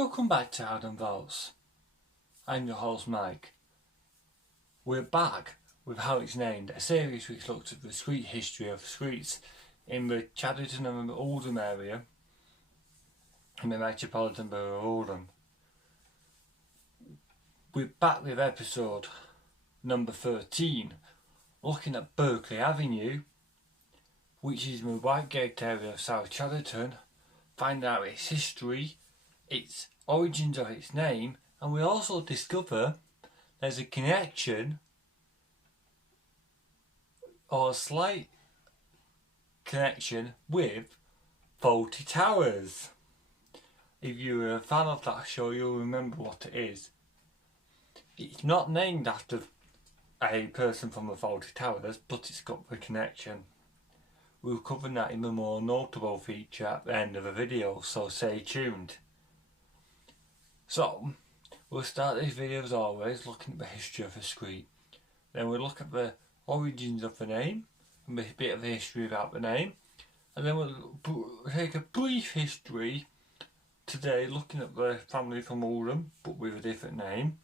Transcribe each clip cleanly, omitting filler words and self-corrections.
Welcome back to Adam Vows. I'm your host Mike. We're back with How It's Named, a series which looks at the street history of streets in the Chadderton and Oldham area in the metropolitan borough of Oldham. We're back with episode number 13, looking at Berkeley Avenue, which is in the Whitegate area of South Chadderton, find out its history, its origins of its name, and we also discover there's a connection or a slight connection with Fawlty Towers. If you're a fan of that show, you'll remember what it is. It's not named after a person from the Fawlty Towers, but it's got the connection. We'll cover that in the more notable feature at the end of the video, so stay tuned. So, we'll start this video as always looking at the history of the street. Then we'll look at the origins of the name, and a bit of the history about the name. And then we'll take a brief history today looking at the family from Oldham, but with a different name.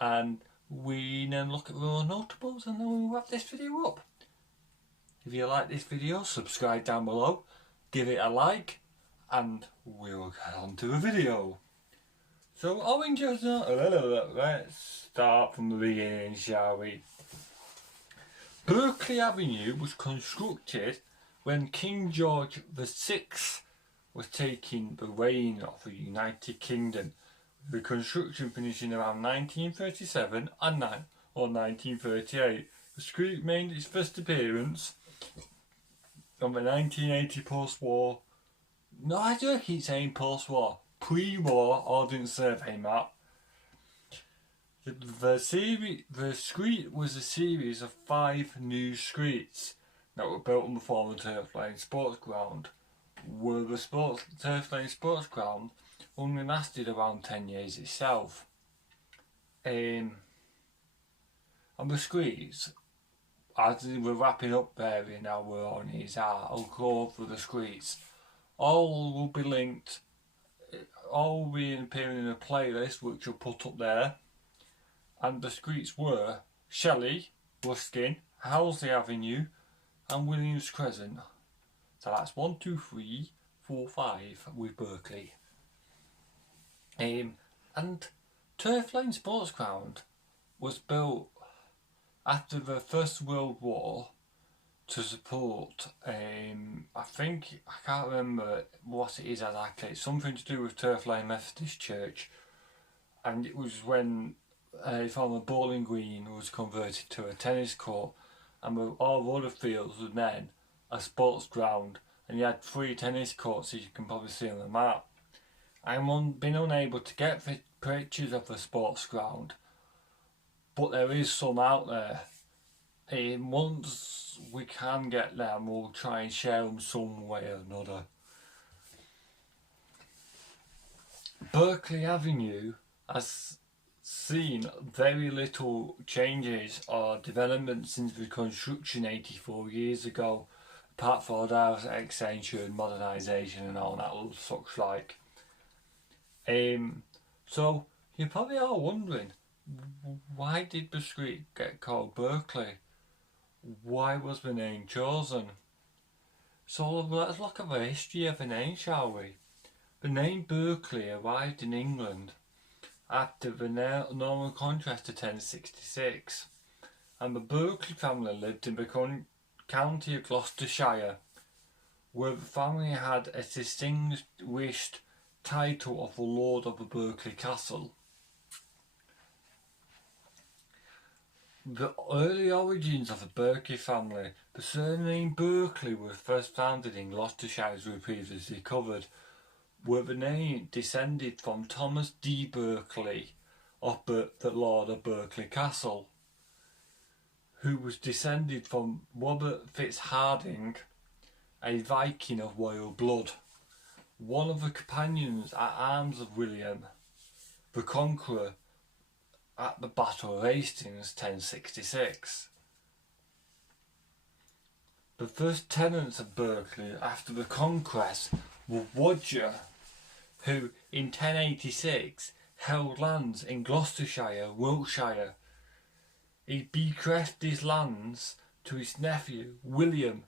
And we then look at the more notables, and then we'll wrap this video up. If you like this video, subscribe down below, give it a like, and we'll get on to the video. So, let's start from the beginning, shall we? Berkeley Avenue was constructed when King George VI was taking the reign of the United Kingdom, with the construction finishing around 1937 or 1938. The street made its first appearance on the 1980 post-war. No, I do keep saying post-war. Pre-war Ordnance Survey map. The street was a series of 5 new streets that were built on the former Turf Lane Sports Ground. Where the Turf Lane Sports Ground only lasted around 10 years itself. And the streets, as we're wrapping up there in our own I'll go over the streets. All will be linked. All will be appearing in a playlist which we'll put up there. And the streets were Shelley, Ruskin, Housley Avenue and Williams Crescent. So that's 1, 2, 3, 4, 5 with Berkeley. And Turf Lane Sports Ground was built after the First World War to support, I can't remember what it is exactly, it's something to do with Turf Lane Methodist Church, and it was when a former bowling green was converted to a tennis court, and all the other fields were then a sports ground, and you had 3 tennis courts, as you can probably see on the map. I've been unable to get pictures of the sports ground, but there is some out there. Once we can get them, we'll try and share them some way or another. Berkeley Avenue has seen very little changes or development since the construction 84 years ago, apart from our extension, modernisation and all that such like. So you probably are wondering, why did the street get called Berkeley? Why was the name chosen? So let's look at the history of the name, shall we? The name Berkeley arrived in England after the Norman Conquest of 1066, and the Berkeley family lived in the county of Gloucestershire, where the family had a distinguished title of the Lord of the Berkeley Castle. The early origins of the Berkeley family. The surname Berkeley was first founded in Gloucestershire, as we previously covered, where the name descended from Thomas D. Berkeley, the Lord of Berkeley Castle, who was descended from Robert Fitzhardinge, a Viking of royal blood, one of the companions at arms of William the Conqueror at the Battle of Hastings 1066. The first tenants of Berkeley after the conquest were Roger, who in 1086 held lands in Gloucestershire, Wiltshire. He bequeathed his lands to his nephew William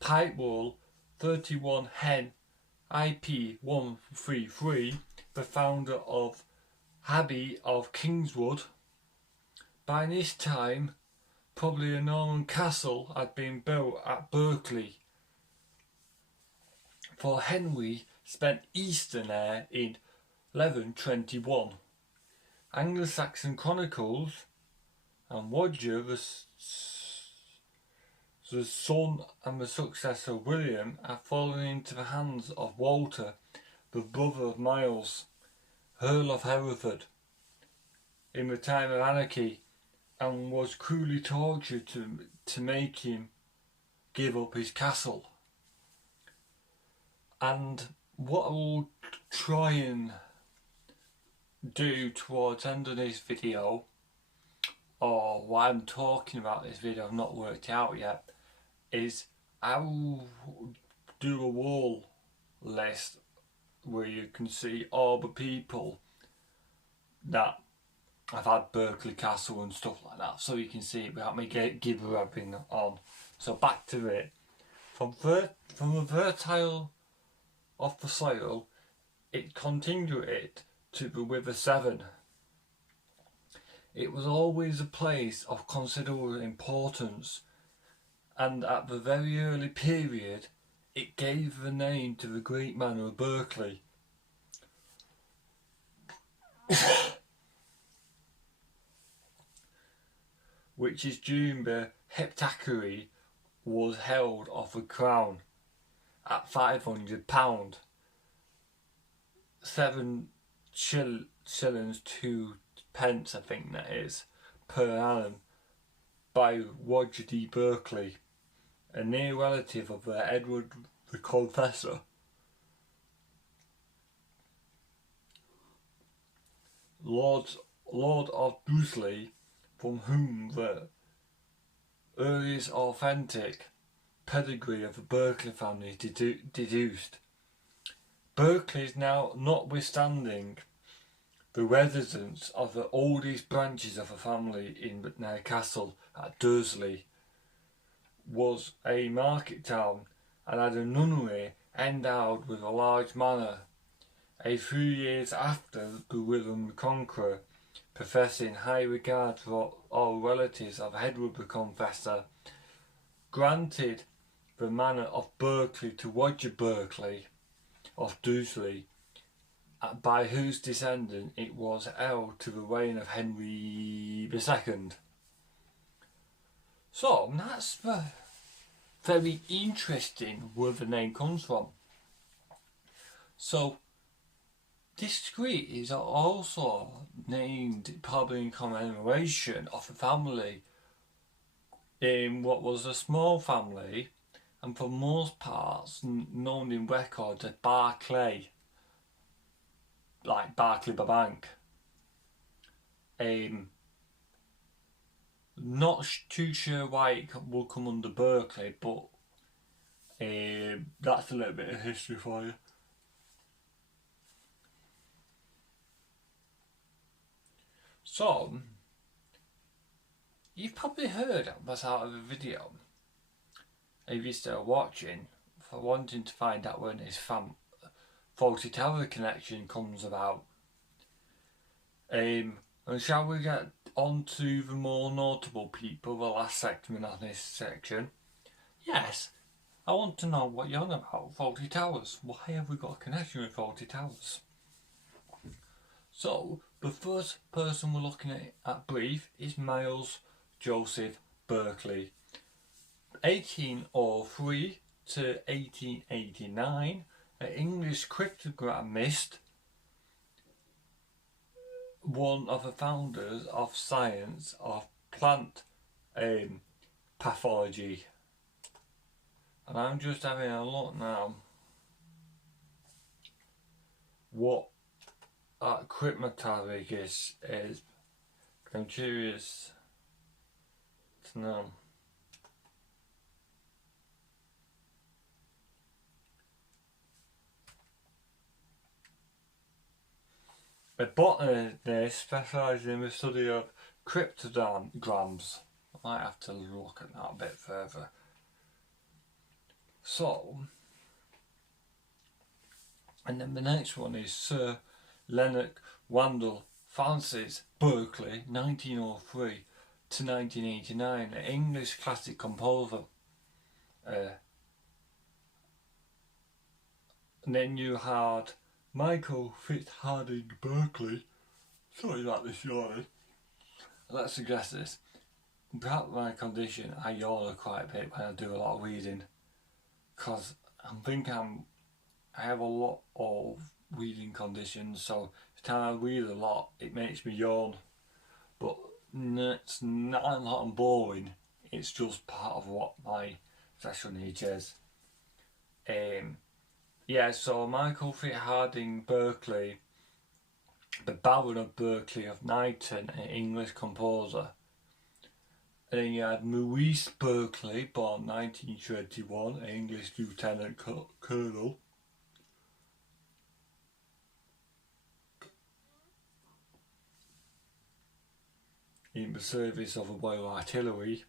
Pipewall 31 Hen IP 133, the founder of Abbey of Kingswood. By this time, probably a Norman castle had been built at Berkeley, for Henry spent Easter there in 1121. Anglo-Saxon chronicles and Roger, the son and the successor of William, had fallen into the hands of Walter, the brother of Miles, Earl of Hereford, in the time of anarchy, and was cruelly tortured to make him give up his castle. And what I will try and do towards the end of this video, or what I'm talking about this video I've not worked out yet, is I will do a wall list where you can see all the people that have had Berkeley Castle and stuff like that, so you can see it without me give everything on. So back to it. From the fertile of the soil, it continued to the River Severn. It was always a place of considerable importance, and at the very early period it gave the name to the great manor of Berkeley. Which is during the heptacary was held of the crown at £500, 7 shillings 2 pence, I think that is, per annum, by Roger D. Berkeley, a near relative of Edward the Confessor. Lord of Bursley, from whom the earliest authentic pedigree of the Berkeley family is deduced. Berkeley is now, notwithstanding the residence of the oldest branches of the family in their castle at Dursley, was a market town and had a nunnery endowed with a large manor. A few years after, the William the Conqueror, professing high regard for all relatives of Edward the Confessor, granted the manor of Berkeley to Roger Berkeley of Dursley, by whose descendant it was held to the reign of Henry II. So that's very interesting where the name comes from. So this street is also named probably in commemoration of a family in what was a small family, and for most parts known in records as Barclay, like Barclay the bank. Not too sure why it will come under Berkeley, but that's a little bit of history for you. So, you've probably heard at the start of the video, if you're still watching, for wanting to find out when this Fawlty Tower connection comes about. And shall we get on to the more notable people, the last segment of this section? Yes, I want to know what you're on about, Fawlty Towers. Why have we got a connection with Fawlty Towers? So, the first person we're looking at brief is Miles Joseph Berkeley. 1803 to 1889, an English cryptogramist, one of the founders of science of plant pathology. And I'm just having a look now what cryptography is. I'm curious to know. A botanist specialising in the study of cryptograms. I might have to look at that a bit further. So, and then the next one is Sir Leonard Randolph Francis Berkeley, 1903 to 1989, an English classic composer. And then you had Michael Fitzharding Berkeley. Sorry about this yawning. Let's address this. Perhaps my condition, I yawn quite a bit when I do a lot of reading, because I have a lot of reading conditions, so every time I read a lot it makes me yawn. But it's not boring, it's just part of what my special needs is. Yeah, so Michael Fitzharding Berkeley, the Baron of Berkeley of Knighton, an English composer. And then you had Maurice Berkeley, born 1931, an English lieutenant colonel. In the service of the Royal Artillery.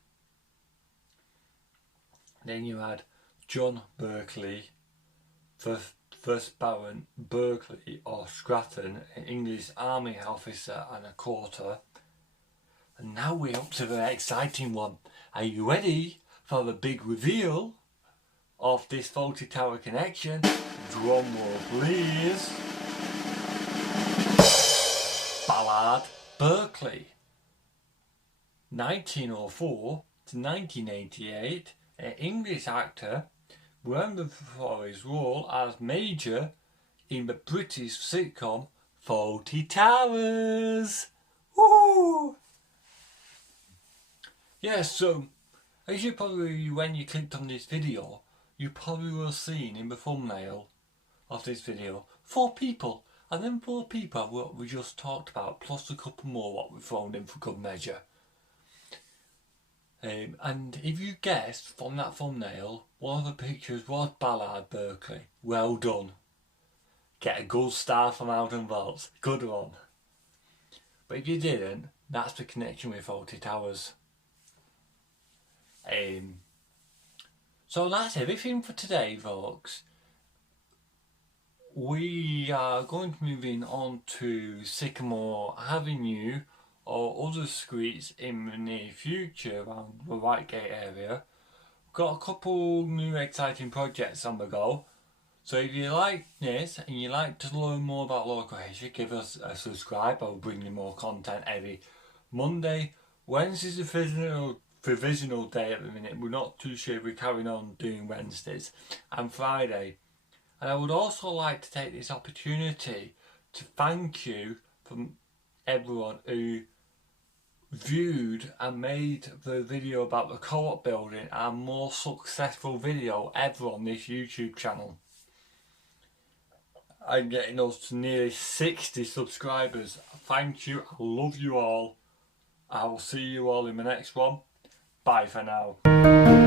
Then you had John Berkeley, first Baron Berkeley of Stratton, an English army officer and a courtier. And now we're up to the exciting one. Are you ready for the big reveal of this Fawlty Tower connection? Drum roll please. Ballard Berkeley, 1904 to 1988, an English actor remembered for his role as Major in the British sitcom Fawlty Towers. Woo! Yeah, so as you probably, when you clicked on this video, you probably will have seen in the thumbnail of this video 4 people, and then 4 people are what we just talked about, plus a couple more what we've thrown in for good measure. And if you guessed from that thumbnail, one of the pictures was Ballard Berkeley. Well done. Get a gold star from Oldham Vaults. Good one. But if you didn't, that's the connection with Fawlty Towers. So that's everything for today, folks. We are going to move in on to Sycamore Avenue or other streets in the near future around the Whitegate area. We've got a couple new exciting projects on the go. So if you like this and you like to learn more about local history, give us a subscribe. I'll bring you more content every Monday. Wednesday's a provisional day at the minute. We're not too sure if we're carrying on doing Wednesdays. And Friday. And I would also like to take this opportunity to thank you from everyone who viewed and made the video about the co-op building our most successful video ever on this YouTube channel. I'm getting us to nearly 60 subscribers. Thank you, I love you all. I will see you all in the next one. Bye for now.